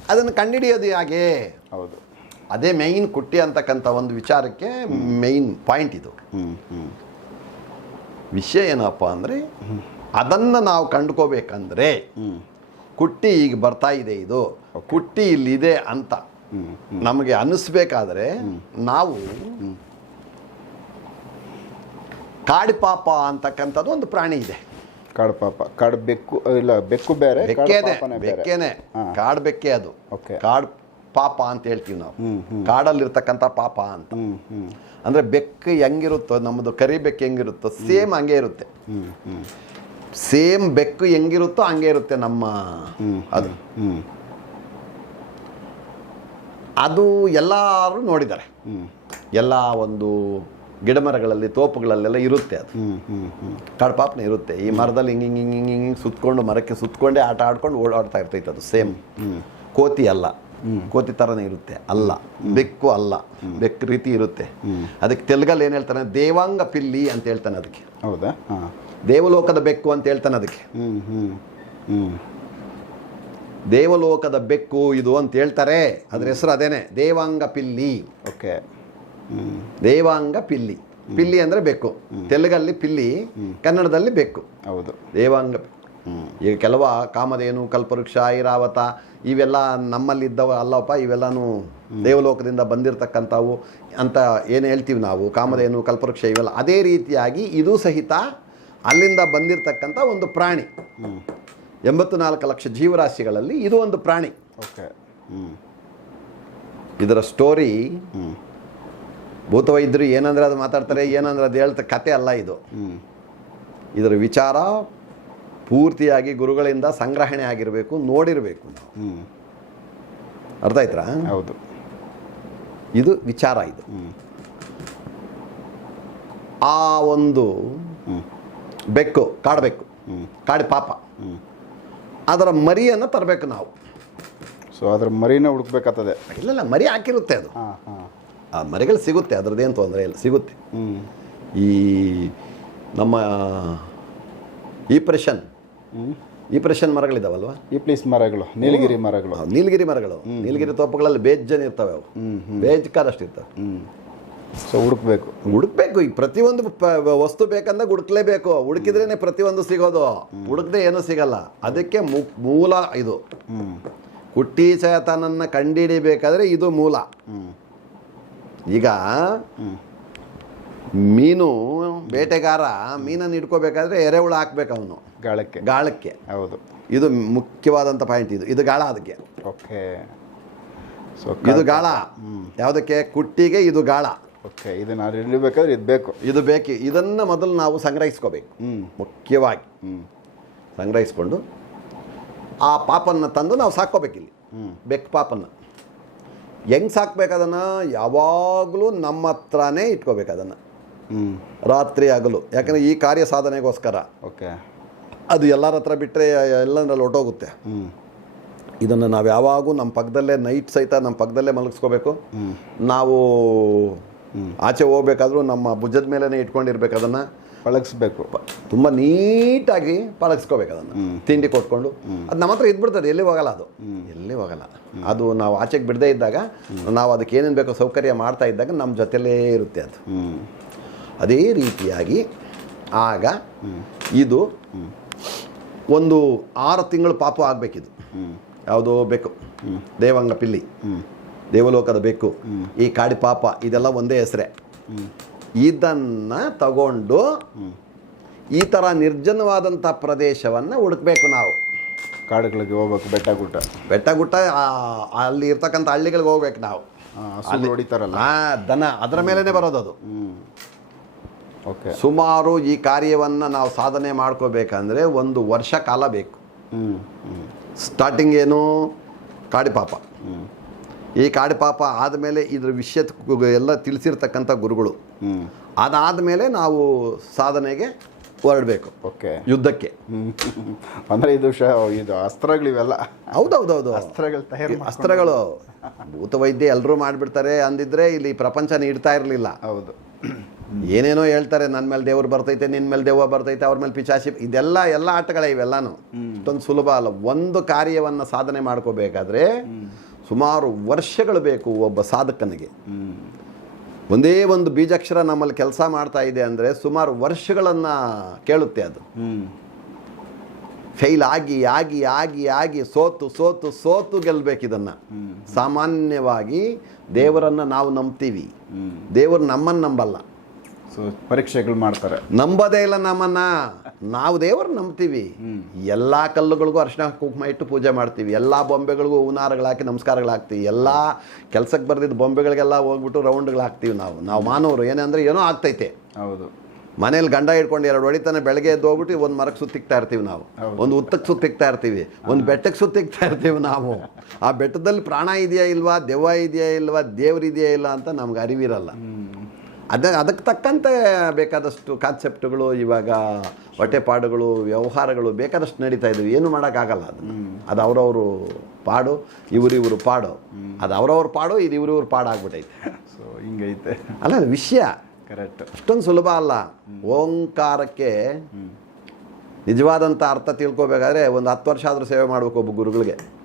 ಅದನ್ನು ಕಂಡುಹಿಡಿಯೋದು ಹಾಗೆ? ಹೌದು. ಅದೇ ಮೈನ್ ಕುಟ್ಟಿ ಅಂತಕ್ಕಂಥ ಒಂದು ವಿಚಾರಕ್ಕೆ ಮೈನ್ ಪಾಯಿಂಟ್ ಇದು. ವಿಷಯ ಏನಪ್ಪ ಅಂದರೆ ಅದನ್ನು ನಾವು ಕಂಡುಕೋಬೇಕಂದ್ರೆ ಕುಟ್ಟಿ ಈಗ ಬರ್ತಾ ಇದೆ ಇದು. ಕುಟ್ಟಿ ಇಲ್ಲಿದೆ ಅಂತ. ನಮಗೆ ಅನ್ನಿಸ್ಬೇಕಾದ್ರೆ ನಾವು ಕಾಡಿಪಾಪ ಅಂತಕ್ಕಂಥದ್ದು ಒಂದು ಪ್ರಾಣಿ ಇದೆ. ಕಾಡು ಪಾಪ ಕಾಡು ಬೆಕ್ಕು ಇಲ್ಲ ಬೆಕ್ಕು ಬೇರೆ ಬೆಕ್ಕೇನೆ ಬೆಕ್ಕೇನೆ. ಕಾಡು ಬೆಕ್ಕೆ ಅದು. ಕಾಡು ಪಾಪ ಅಂತ ಹೇಳ್ತೀವಿ ನಾವು. ಕಾಡಲ್ಲಿರ್ತಕ್ಕಂಥ ಪಾಪ ಅಂತ. ಅಂದರೆ ಬೆಕ್ಕು ಹೆಂಗಿರುತ್ತೋ ನಮ್ಮದು ಕರಿ ಬೆಕ್ಕು ಹೆಂಗಿರುತ್ತೋ ಸೇಮ್ ಹಂಗೆ ಇರುತ್ತೆ. ಸೇಮ್ ಬೆಕ್ಕು ಹೆಂಗಿರುತ್ತೋ ಹಂಗೆ ಇರುತ್ತೆ ನಮ್ಮ ಅದು. ಅದು ಎಲ್ಲರೂ ನೋಡಿದ್ದಾರೆ. ಎಲ್ಲ ಒಂದು ಗಿಡಮರಗಳಲ್ಲಿ ತೋಪುಗಳಲ್ಲೆಲ್ಲ ಇರುತ್ತೆ ಅದು. ಹ್ಮ್ ಹ್ಮ್ ಹ್ಮ್. ಕಾಡ್ಪಾಪನ ಇರುತ್ತೆ. ಈ ಮರದಲ್ಲಿ ಹಿಂಗೆ ಹಿಂಗೆ ಹಿಂಗೆ ಹಿಂಗೆ ಹಿಂಗೆ ಸುತ್ಕೊಂಡು ಮರಕ್ಕೆ ಸುತ್ಕೊಂಡೇ ಆಟ ಆಡ್ಕೊಂಡು ಓಡಾಡ್ತಾ ಇರ್ತೈತೆ ಅದು. ಸೇಮ್ ಕೋತಿ ಅಲ್ಲ. ಕೋತಿ ಥರನೇ ಇರುತ್ತೆ. ಅಲ್ಲ. ಬೆಕ್ಕು ಅಲ್ಲ. ಬೆಕ್ಕು ರೀತಿ ಇರುತ್ತೆ. ಅದಕ್ಕೆ ತೆಲುಗಲ್ಲಿ ಏನು ಹೇಳ್ತಾನೆ? ದೇವಾಂಗ ಪಿಲ್ಲಿ ಅಂತ ಹೇಳ್ತಾನೆ ಅದಕ್ಕೆ. ಹೌದಾ? ದೇವಲೋಕದ ಬೆಕ್ಕು ಅಂತ ಹೇಳ್ತಾನೆ ಅದಕ್ಕೆ. ಹ್ಮ್ ಹ್ಮ್ ಹ್ಮ್. ದೇವಲೋಕದ ಬೆಕ್ಕು ಇದು ಅಂತ ಹೇಳ್ತಾರೆ. ಅದ್ರ ಹೆಸರು ಅದೇನೆ. ದೇವಾಂಗ ಪಿಲ್ಲಿ. ಓಕೆ. ದೇವಾಂಗ ಪಿಲ್ಲಿ. ಪಿಲ್ಲಿ ಅಂದರೆ ಬೆಕ್ಕು. ತೆಲುಗಲ್ಲಿ ಪಿಲ್ಲಿ ಕನ್ನಡದಲ್ಲಿ ಬೆಕ್ಕು. ಹೌದು. ದೇವಾಂಗ ಈಗ ಕೆಲವ ಕಾಮಧೇನು ಕಲ್ಪವೃಕ್ಷ ಐರಾವತ ಇವೆಲ್ಲ ನಮ್ಮಲ್ಲಿದ್ದವ ಅಲ್ಲಪ್ಪ ಇವೆಲ್ಲನೂ ದೇವಲೋಕದಿಂದ ಬಂದಿರತಕ್ಕಂಥವು. ಅಂತ ಏನು ಹೇಳ್ತೀವಿ ನಾವು? ಕಾಮಧೇನು ಕಲ್ಪವೃಕ್ಷ ಇವೆಲ್ಲ. ಅದೇ ರೀತಿಯಾಗಿ ಇದು ಸಹಿತ ಅಲ್ಲಿಂದ ಬಂದಿರತಕ್ಕಂಥ ಒಂದು ಪ್ರಾಣಿ. ಎಂಬತ್ತು ನಾಲ್ಕು ಲಕ್ಷ ಜೀವರಾಶಿಗಳಲ್ಲಿ ಇದು ಒಂದು ಪ್ರಾಣಿ. ಓಕೆ. ಇದರ ಸ್ಟೋರಿ ಭೂತವೈದ್ಯರು ಏನಂದ್ರೆ ಅದು ಮಾತಾಡ್ತಾರೆ ಏನಂದ್ರೆ ಅದು ಹೇಳ್ತ ಕತೆ ಅಲ್ಲ ಇದು. ಇದರ ವಿಚಾರ ಪೂರ್ತಿಯಾಗಿ ಗುರುಗಳಿಂದ ಸಂಗ್ರಹಣೆ ಆಗಿರಬೇಕು ನೋಡಿರಬೇಕು ಅರ್ಥ ಆಯ್ತಾ ಹೌದು. ಇದು ವಿಚಾರ ಇದು. ಆ ಒಂದು ಬೆಕ್ಕು ಕಾಡಬೇಕು ಕಾಡಿ ಪಾಪ. ಅದರ ಮರಿಯನ್ನು ತರಬೇಕು ನಾವು. ಸೊ ಅದರ ಮರಿನ ಹುಡುಕ್ಬೇಕಾಗ್ತದೆ. ಇಲ್ಲಲ್ಲ ಮರಿ ಹಾಕಿರುತ್ತೆ ಅದು. ಆ ಮರಿಗಳು ಸಿಗುತ್ತೆ ಅದರದ್ದೇನು ತೊಂದರೆ ಇಲ್ಲ ಸಿಗುತ್ತೆ. ಈ ನಮ್ಮ ಈ ಪ್ರೆಷನ್ ಹ್ಮ್ ಈ ಪ್ರೆಷನ್ ಮರಗಳಿದಾವಲ್ವ? ಈ ಪ್ಲೀಸ್ ಮರಗಳು ನೀಲಗಿರಿ ಮರಗಳು. ನೀಲಗಿರಿ ಮರಗಳು. ನೀಲಗಿರಿ ತೋಪಗಳಲ್ಲಿ ಬೇಜ್ ಜನ ಇರ್ತವೆ ಅವು. ಬೇಜ್ ಕಾರಷ್ಟು ಇರ್ತವೆ. ಸೊ ಹುಡುಕ್ಬೇಕು. ಹುಡುಕ್ಬೇಕು ಈಗ ಪ್ರತಿಯೊಂದು ವಸ್ತು ಬೇಕಂದಾಗ ಹುಡುಕ್ಲೇಬೇಕು. ಹುಡುಕಿದ್ರೇನೆ ಪ್ರತಿಯೊಂದು ಸಿಗೋದು. ಹುಡುಕದೆ ಏನೂ ಸಿಗಲ್ಲ. ಅದಕ್ಕೆ ಮೂಲ ಇದು. ಕುಟ್ಟಿ ಚೇತನನ್ನು ಕಂಡಿಡಿಬೇಕಾದ್ರೆ ಇದು ಮೂಲ. ಈಗ ಮೀನು ಬೇಟೆಗಾರ ಮೀನನ್ನು ಇಟ್ಕೋಬೇಕಾದ್ರೆ ಎರೆಹುಳು ಹಾಕ್ಬೇಕು ಅವನು. ಗಾಳಕ್ಕೆ. ಗಾಳಕ್ಕೆ. ಹೌದು. ಇದು ಮುಖ್ಯವಾದಂಥ ಪಾಯಿಂಟ್ ಇದು. ಇದು ಗಾಳ ಅದಕ್ಕೆ. ಓಕೆ. ಸೊ ಇದು ಗಾಳ. ಯಾವುದಕ್ಕೆ? ಕುಟ್ಟಿಗೆ ಇದು ಗಾಳ. ಓಕೆ ಇದನ್ನ ಹಿಡಿಬೇಕಾದ್ರೆ ಇದು ಬೇಕು. ಇದು ಬೇಕು. ಇದನ್ನು ಮೊದಲು ನಾವು ಸಂಗ್ರಹಿಸ್ಕೋಬೇಕು. ಮುಖ್ಯವಾಗಿ. ಸಂಗ್ರಹಿಸ್ಕೊಂಡು ಆ ಪಾಪನ್ನು ತಂದು ನಾವು ಸಾಕೋಬೇಕಿಲ್ಲಿ ಬೆಕ್ಕು ಪಾಪನ್ನು. ಹೆಂಗೆ ಸಾಕ್ಬೇಕು ಅದನ್ನು ಯಾವಾಗಲೂ ನಮ್ಮ ಹತ್ರನೇ ಇಟ್ಕೋಬೇಕು ಅದನ್ನು. ರಾತ್ರಿ ಹಗಲು. ಯಾಕಂದರೆ ಈ ಕಾರ್ಯ ಸಾಧನೆಗೋಸ್ಕರ. ಓಕೆ. ಅದು ಎಲ್ಲರ ಹತ್ರ ಬಿಟ್ಟರೆ ಎಲ್ಲರಲ್ಲಿ ಹೊಟ್ಟೋಗುತ್ತೆ ಇದನ್ನು ನಾವು ಯಾವಾಗೂ ನಮ್ಮ ಪಕ್ಕದಲ್ಲೇ ನೈಟ್ ಸಹಿತ ನಮ್ಮ ಪಕ್ಕದಲ್ಲೇ ಮಲಗಿಸ್ಕೋಬೇಕು. ನಾವು. ಆಚೆ ಹೋಗ್ಬೇಕಾದ್ರೂ ನಮ್ಮ ಭುಜದ ಮೇಲೇ ಇಟ್ಕೊಂಡಿರ್ಬೇಕು ಅದನ್ನು ಪಳಗಿಸ್ಬೇಕು. ತುಂಬ ನೀಟಾಗಿ ಪಳಗಿಸ್ಕೋಬೇಕು ಅದನ್ನು. ತಿಂಡಿ ಕೊಟ್ಕೊಂಡು. ಅದು ನಮ್ಮ ಹತ್ರ ಇದ್ಬಿಡ್ತದೆ ಎಲ್ಲಿ ಹೋಗಲ್ಲ ಅದು. ಎಲ್ಲಿ ಹೋಗಲ್ಲ. ಅದು ನಾವು ಆಚೆಗೆ ಬಿಡದೆ ಇದ್ದಾಗ ನಾವು ಅದಕ್ಕೆ ಏನೇನು ಬೇಕೋ ಸೌಕರ್ಯ ಮಾಡ್ತಾ ಇದ್ದಾಗ ನಮ್ಮ ಜೊತೆಲೇ ಇರುತ್ತೆ ಅದು. ಅದೇ ರೀತಿಯಾಗಿ ಆಗ ಇದು ಒಂದು ಆರು ತಿಂಗಳು ಪಾಪ ಆಗಬೇಕಿದು. ಯಾವುದೋ ಬೇಕು. ದೇವಂಗ ಪಿಲ್ಲಿ. ದೇವಲೋಕದ ಬೇಕು. ಈ ಕಾಡಿ ಪಾಪ ಇದೆಲ್ಲ ಒಂದೇ ಹೆಸರೇ. ಇದನ್ನ ತಗೊಂಡು ಈ ಥರ ನಿರ್ಜನವಾದಂಥ ಪ್ರದೇಶವನ್ನು ಹುಡುಕ್ಬೇಕು ನಾವು. ಕಾಡುಗಳಿಗೆ ಹೋಗ್ಬೇಕು ಬೆಟ್ಟ ಗುಟ್ಟ ಬೆಟ್ಟ ಗುಟ್ಟ ಅಲ್ಲಿ ಇರ್ತಕ್ಕಂಥ ಹಳ್ಳಿಗಳಿಗೆ ಹೋಗ್ಬೇಕು ನಾವು. ಹೊಡಿತಾರಲ್ಲ ದನ ಅದರ ಮೇಲೇ ಬರೋದು ಅದು. ಹ್ಞೂ ಓಕೆ. ಸುಮಾರು ಈ ಕಾರ್ಯವನ್ನು ನಾವು ಸಾಧನೆ ಮಾಡ್ಕೋಬೇಕಂದ್ರೆ ಒಂದು ವರ್ಷ ಕಾಲ ಬೇಕು. ಹ್ಞೂ ಹ್ಞೂ ಸ್ಟಾರ್ಟಿಂಗ್ ಏನು? ಕಾಡಿಪಾಪ. ಹ್ಞೂ ಕಾಡು ಪಾಪ ಆದಮೇಲೆ ಇದ್ರ ವಿಷಯ ಎಲ್ಲ ತಿಳಿಸಿರ್ತಕ್ಕಂಥ ಗುರುಗಳು. ಅದಾದ ಮೇಲೆ ನಾವು ಸಾಧನೆಗೆ ಹೊರಡಬೇಕು. ಓಕೆ. ಯುದ್ಧಕ್ಕೆ. ಅಂದರೆ ಇದು ಶ ಇದು ಅಸ್ತ್ರಗಳಿವೆಲ್ಲ ಹೌದೌದೌದು. ಅಸ್ತ್ರಗಳು ತಯಾರು ಅಸ್ತ್ರಗಳು. ಭೂತವೈದ್ಯ ಎಲ್ಲರೂ ಮಾಡಿಬಿಡ್ತಾರೆ ಅಂದಿದ್ರೆ ಇಲ್ಲಿ ಪ್ರಪಂಚ ನೀಡ್ತಾ ಇರಲಿಲ್ಲ. ಹೌದು. ಏನೇನೋ ಹೇಳ್ತಾರೆ ನನ್ನ ಮೇಲೆ ದೇವ್ರು ಬರ್ತೈತೆ ನಿನ್ನ ಮೇಲೆ ದೇವ ಬರ್ತೈತೆ ಅವ್ರ ಮೇಲೆ ಪಿಚಾಶಿ ಇದೆಲ್ಲ ಎಲ್ಲ ಆಟಗಳೇ ಇವೆಲ್ಲನೂ. ಇಷ್ಟೊಂದು ಸುಲಭ ಅಲ್ಲ. ಒಂದು ಕಾರ್ಯವನ್ನು ಸಾಧನೆ ಮಾಡ್ಕೋಬೇಕಾದ್ರೆ ಸುಮಾರು ವರ್ಷಗಳು ಬೇಕು ಒಬ್ಬ ಸಾಧಕನಿಗೆ. ಒಂದೇ ಒಂದು ಬೀಜಾಕ್ಷರ ನಮ್ಮಲ್ಲಿ ಕೆಲಸ ಮಾಡ್ತಾ ಇದೆ ಅಂದರೆ ಸುಮಾರು ವರ್ಷಗಳನ್ನು ಕೇಳುತ್ತೆ ಅದು. ಫೇಲ್ ಆಗಿ ಆಗಿ ಆಗಿ ಆಗಿ ಸೋತು ಸೋತು ಸೋತು ಗೆಲ್ಲಬೇಕು ಇದನ್ನು. ಸಾಮಾನ್ಯವಾಗಿ ದೇವರನ್ನು ನಾವು ನಂಬ್ತೀವಿ. ದೇವರು ನಮ್ಮನ್ನು ನಂಬಲ್ಲ. ಸೊ ಪರೀಕ್ಷೆಗಳು ಮಾಡ್ತಾರೆ. ನಂಬೋದೇ ಇಲ್ಲ ನಮ್ಮನ್ನ. ನಾವು ದೇವರು ನಂಬ್ತೀವಿ. ಎಲ್ಲ ಕಲ್ಲುಗಳಿಗೂ ಅರ್ಶಿನ ಕುಂಕುಮ ಇಟ್ಟು ಪೂಜೆ ಮಾಡ್ತೀವಿ. ಎಲ್ಲ ಬೊಂಬೆಗಳಿಗೂ ಹೂನಾರಗಳು ಹಾಕಿ ನಮಸ್ಕಾರಗಳು ಹಾಕ್ತೀವಿ. ಎಲ್ಲ ಕೆಲಸಕ್ಕೆ ಬರ್ದಿದ್ದ ಬೊಂಬೆಗಳಿಗೆಲ್ಲ ಹೋಗ್ಬಿಟ್ಟು ರೌಂಡ್ಗಳು ಹಾಕ್ತೀವಿ ನಾವು. ನಾವು ಮಾನವರು. ಏನಂದ್ರೆ ಏನೋ ಆಗ್ತೈತೆ. ಹೌದು. ಮನೇಲಿ ಗಂಡ ಹಿಡ್ಕೊಂಡು ಎರಡು ಹೊಡಿತಾನೆ ಬೆಳಗ್ಗೆ ಎದ್ದು ಹೋಗ್ಬಿಟ್ಟು ಒಂದು ಮರಕ್ಕೆ ಸುತ್ತಿಕ್ತಾ ಇರ್ತೀವಿ ನಾವು. ಒಂದು ಉತ್ತಕ್ಕೆ ಸುತ್ತಿಕ್ತಾ ಇರ್ತೀವಿ. ಒಂದು ಬೆಟ್ಟಕ್ಕೆ ಸುತ್ತಿಕ್ತಾ ಇರ್ತೀವಿ ನಾವು. ಆ ಬೆಟ್ಟದಲ್ಲಿ ಪ್ರಾಣ ಇದೆಯಾ ಇಲ್ವಾ? ದೆವ್ವ ಇದೆಯಾ ಇಲ್ವಾ? ದೇವ್ರಿದೆಯಾ ಇಲ್ಲ ಅಂತ ನಮ್ಗೆ ಅರಿವಿರಲ್ಲ. ಅದ ಅದಕ್ಕೆ ತಕ್ಕಂತೆ ಬೇಕಾದಷ್ಟು ಕಾನ್ಸೆಪ್ಟ್ಗಳು ಇವಾಗ ಹೊಟ್ಟೆಪಾಡುಗಳು ವ್ಯವಹಾರಗಳು ಬೇಕಾದಷ್ಟು ನಡೀತಾ ಇದ್ವು. ಏನು ಮಾಡೋಕ್ಕಾಗಲ್ಲ ಅದು ಅದು ಅವರವರು ಪಾಡು ಇವರಿವರು ಪಾಡು. ಅದು ಅವರವ್ರ ಪಾಡು ಇದು ಇವರಿವ್ರ ಪಾಡು ಆಗ್ಬಿಟ್ಟೈತೆ ಸೊ ಹಿಂಗೈತೆ. ಅಲ್ಲ ವಿಷಯ. ಕರೆಕ್ಟ್ ಅಷ್ಟೊಂದು ಸುಲಭ ಅಲ್ಲ. ಓಂಕಾರಕ್ಕೆ ನಿಜವಾದಂಥ ಅರ್ಥ ತಿಳ್ಕೊಬೇಕಾದ್ರೆ ಒಂದು ಹತ್ತು ವರ್ಷ ಆದರೂ ಸೇವೆ ಮಾಡಬೇಕು ಒಬ್ಬ ಗುರುಗಳಿಗೆ.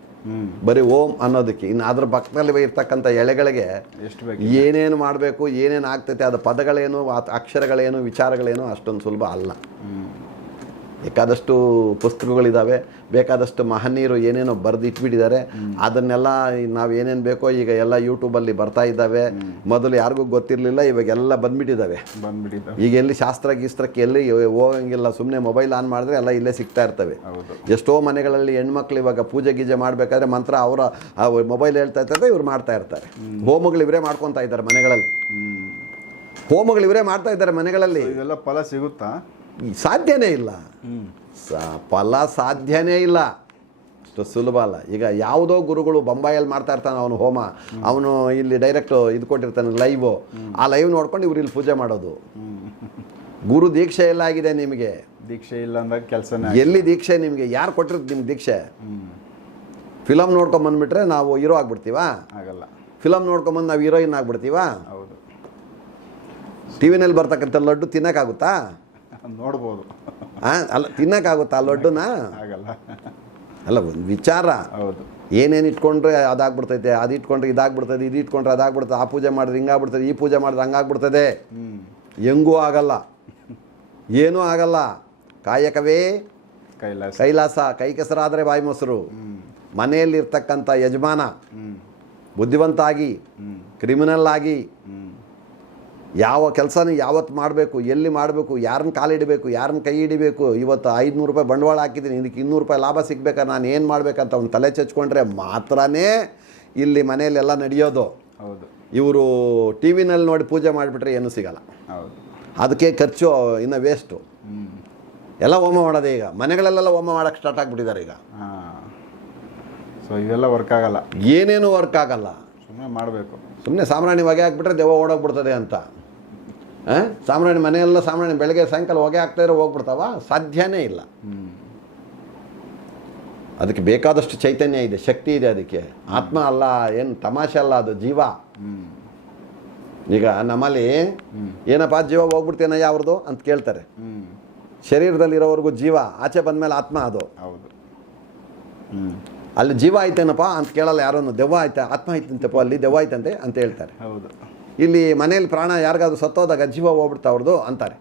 ಬರೀ ಓಂ ಅನ್ನೋದಕ್ಕೆ. ಇನ್ನು ಅದ್ರ ಪಕ್ಕದಲ್ಲಿ ಇರ್ತಕ್ಕಂಥ ಎಳೆಗಳಿಗೆ ಏನೇನು ಮಾಡಬೇಕು ಏನೇನು ಆಗ್ತೈತೆ ಅದು ಪದಗಳೇನು ಅಕ್ಷರಗಳೇನು ವಿಚಾರಗಳೇನು ಅಷ್ಟೊಂದು ಸುಲಭ ಅಲ್ಲ. ಬೇಕಾದಷ್ಟು ಪುಸ್ತಕಗಳಿದ್ದಾವೆ ಬೇಕಾದಷ್ಟು ಮಹನೀಯರು ಏನೇನೋ ಬರೆದು ಇಟ್ಬಿಟ್ಟಿದ್ದಾರೆ ಅದನ್ನೆಲ್ಲ ನಾವು ಏನೇನು ಬೇಕೋ ಈಗ ಎಲ್ಲ ಯೂಟ್ಯೂಬಲ್ಲಿ ಬರ್ತಾ ಇದ್ದಾವೆ. ಮೊದಲು ಯಾರಿಗೂ ಗೊತ್ತಿರಲಿಲ್ಲ ಇವಾಗೆಲ್ಲ ಬಂದ್ಬಿಟ್ಟಿದ್ದಾವೆ. ಬಂದ್ಬಿಟ್ಟಿದ್ದ ಈಗ ಎಲ್ಲಿ ಶಾಸ್ತ್ರ ಗೀಸ್ತ್ರಕ್ಕೆ ಎಲ್ಲಿ ಹೋಗಂಗಿಲ್ಲ ಸುಮ್ಮನೆ ಮೊಬೈಲ್ ಆನ್ ಮಾಡಿದ್ರೆ ಎಲ್ಲ ಇಲ್ಲೇ ಸಿಗ್ತಾ ಇರ್ತವೆ. ಎಷ್ಟೋ ಮನೆಗಳಲ್ಲಿ ಹೆಣ್ಮಕ್ಳು ಇವಾಗ ಪೂಜೆ ಗೀಜೆ ಮಾಡಬೇಕಾದ್ರೆ ಮಂತ್ರ ಅವರ ಮೊಬೈಲ್ ಹೇಳ್ತಾ ಇರ್ತಾರೆ ಇವ್ರು ಮಾಡ್ತಾ ಇರ್ತಾರೆ. ಹೋಮಗಳು ಇವರೇ ಮಾಡ್ಕೊತಾ ಇದ್ದಾರೆ ಮನೆಗಳಲ್ಲಿ. ಹೋಮಗಳು ಇವರೇ ಮಾಡ್ತಾ ಇದ್ದಾರೆ ಮನೆಗಳಲ್ಲಿ. ಇದೆಲ್ಲ ಫಲ ಸಿಗುತ್ತಾ? ಸಾಧ್ಯನೇ ಇಲ್ಲ. ಸ- ಫಲ ಸಾಧ್ಯನೇ ಇಲ್ಲ. ಅಷ್ಟು ಸುಲಭ ಅಲ್ಲ. ಈಗ ಯಾವುದೋ ಗುರುಗಳು ಬೊಂಬಾಯಲ್ಲಿ ಮಾಡ್ತಾ ಇರ್ತಾನೆ ಅವನು ಹೋಮ. ಅವನು ಇಲ್ಲಿ ಡೈರೆಕ್ಟ್ ಇದು ಕೊಟ್ಟಿರ್ತಾನೆ ಲೈವ್ ಆ ಲೈವ್ ನೋಡ್ಕೊಂಡು ಇವ್ರು ಇಲ್ಲಿ ಪೂಜೆ ಮಾಡೋದು. ಗುರು ದೀಕ್ಷೆ ಎಲ್ಲ ಆಗಿದೆ ನಿಮಗೆ. ದೀಕ್ಷೆ ಇಲ್ಲ ಅಂದಾಗ ಕೆಲಸ ಎಲ್ಲಿ ದೀಕ್ಷೆ ನಿಮಗೆ? ಯಾರು ಕೊಟ್ಟಿರೋದು ನಿಮ್ಗೆ ದೀಕ್ಷೆ? ಫಿಲಮ್ ನೋಡ್ಕೊಂಡ್ ಬಂದ್ಬಿಟ್ರೆ ನಾವು ಹೀರೋ ಆಗ್ಬಿಡ್ತೀವಾ? ಆಗಲ್ಲ. ಫಿಲಮ್ ನೋಡ್ಕೊಂಬಂದು ನಾವು ಹೀರೋಯಿನ್ ಆಗ್ಬಿಡ್ತೀವಾ? ಹೌದು. ಟಿ ವಿನಲ್ಲಿ ಬರ್ತಕ್ಕಂಥ ಲಡ್ಡು ತಿನ್ನಕ್ಕಾಗುತ್ತಾ? ನೋಡ್ಬೋದು. ಅಲ್ಲ ತಿನ್ನಕ್ಕಾಗುತ್ತಾ ಲಡ್ಡುನ? ಆಗಲ್ಲ. ಅಲ್ಲ ಒಂದು ವಿಚಾರ. ಹೌದು. ಏನೇನು ಇಟ್ಕೊಂಡ್ರೆ ಅದಾಗ್ಬಿಡ್ತೈತೆ ಅದು ಇಟ್ಕೊಂಡ್ರೆ ಇದಾಗ್ಬಿಡ್ತದೆ ಇದು ಇಟ್ಕೊಂಡ್ರೆ ಅದಾಗ್ಬಿಡ್ತದೆ ಆ ಪೂಜೆ ಮಾಡಿದ್ರೆ ಹಿಂಗಾಗ್ಬಿಡ್ತದೆ ಈ ಪೂಜೆ ಮಾಡಿದ್ರೆ ಹಂಗಾಗ್ಬಿಡ್ತದೆ ಹೆಂಗೂ ಆಗಲ್ಲ. ಏನೂ ಆಗಲ್ಲ. ಕಾಯಕವೇ ಕೈಲಾಸ. ಕೈಲಾಸ ಕೈ ಕೆಸರಾದರೆ ಬಾಯಿ ಮೊಸರು. ಮನೆಯಲ್ಲಿರ್ತಕ್ಕಂಥ ಯಜಮಾನ ಬುದ್ಧಿವಂತ ಆಗಿ ಕ್ರಿಮಿನಲ್ ಆಗಿ ಯಾವ ಕೆಲಸನ ಯಾವತ್ತು ಮಾಡಬೇಕು ಎಲ್ಲಿ ಮಾಡಬೇಕು ಯಾರನ್ನ ಕಾಲಿಡಬೇಕು ಯಾರನ್ನ ಕೈ ಹಿಡಿಬೇಕು ಇವತ್ತು ಐದುನೂರು ರೂಪಾಯಿ ಬಂಡವಾಳ ಹಾಕಿದ್ದೀನಿ ಇದಕ್ಕೆ ಇನ್ನೂರು ರೂಪಾಯಿ ಲಾಭ ಸಿಗಬೇಕಾ ನಾನು ಏನು ಮಾಡಬೇಕಂತ ಅವ್ನು ತಲೆ ಚಚ್ಕೊಂಡ್ರೆ ಮಾತ್ರನೇ ಇಲ್ಲಿ ಮನೆಯಲ್ಲೆಲ್ಲ ನಡೆಯೋದು. ಹೌದು. ಇವರು ಟಿ ವಿನಲ್ಲಿ ನೋಡಿ ಪೂಜೆ ಮಾಡಿಬಿಟ್ರೆ ಏನೂ ಸಿಗಲ್ಲ. ಹೌದು. ಅದಕ್ಕೆ ಖರ್ಚು ಇನ್ನು ವೇಸ್ಟು ಎಲ್ಲ ಹೋಮ ಮಾಡೋದೇ ಈಗ. ಮನೆಗಳಲ್ಲೆಲ್ಲ ಹೋಮ ಮಾಡೋಕ್ಕೆ ಸ್ಟಾರ್ಟ್ ಆಗಿಬಿಟ್ಟಿದ್ದಾರೆ ಈಗ. ಸೊ ಇದೆಲ್ಲ ವರ್ಕ್ ಆಗಲ್ಲ. ಏನೇನು ವರ್ಕ್ ಆಗಲ್ಲ. ಸುಮ್ಮನೆ ಮಾಡಬೇಕು. ಸುಮ್ಮನೆ ಸಾಮ್ರಾಣಿ ಹೊಗೆ ಹಾಕ್ಬಿಟ್ರೆ ದೆವ್ವ ಓಡೋಗ್ಬಿಡ್ತದೆ ಅಂತ? ಸಾಮ್ರಾಣಿ ಮನೆಯೆಲ್ಲ ಸಾಮ್ರಾಣಿ ಬೆಳಗ್ಗೆ ಸಾಯಂಕಾಲ ಹೊಗೆ ಆಗ್ತಾ ಇರೋ ಹೋಗ್ಬಿಡ್ತಾವ? ಸಾಧ್ಯನೇ ಇಲ್ಲ. ಅದಕ್ಕೆ ಬೇಕಾದಷ್ಟು ಚೈತನ್ಯ ಇದೆ ಶಕ್ತಿ ಇದೆ ಅದಕ್ಕೆ. ಆತ್ಮ ಅಲ್ಲ ಏನು ತಮಾಷೆ ಅಲ್ಲ ಅದು ಜೀವ. ಈಗ ನಮ್ಮಲ್ಲಿ ಏನಪ್ಪ ಜೀವ ಹೋಗ್ಬಿಡ್ತೇನಯ್ಯ ಅವ್ರದ್ದು ಅಂತ ಕೇಳ್ತಾರೆ. ಶರೀರದಲ್ಲಿರೋವರೆಗೂ ಜೀವ ಆಚೆ ಬಂದಮೇಲೆ ಆತ್ಮ ಅದು. ಹೌದು. ಅಲ್ಲಿ ಜೀವ ಆಯ್ತೇನಪ್ಪ ಅಂತ ಕೇಳಲ್ಲ ಯಾರನ್ನು ದೆವ್ವ ಆಯ್ತಾ ಆತ್ಮ ಆಯ್ತಂತೆಪ್ಪ ಅಲ್ಲಿ ದೆವ್ವ ಆಯ್ತಂತೆ ಅಂತ ಹೇಳ್ತಾರೆ. ಹೌದು. ಇಲ್ಲಿ ಮನೆಯಲ್ಲಿ ಪ್ರಾಣ ಯಾರಿಗಾದ್ರೂ ಸತ್ತೋದಾಗ ಜೀವ ಹೋಗ್ಬಿಡ್ತಾ ಅವ್ರದ್ದು ಅಂತಾರೆ.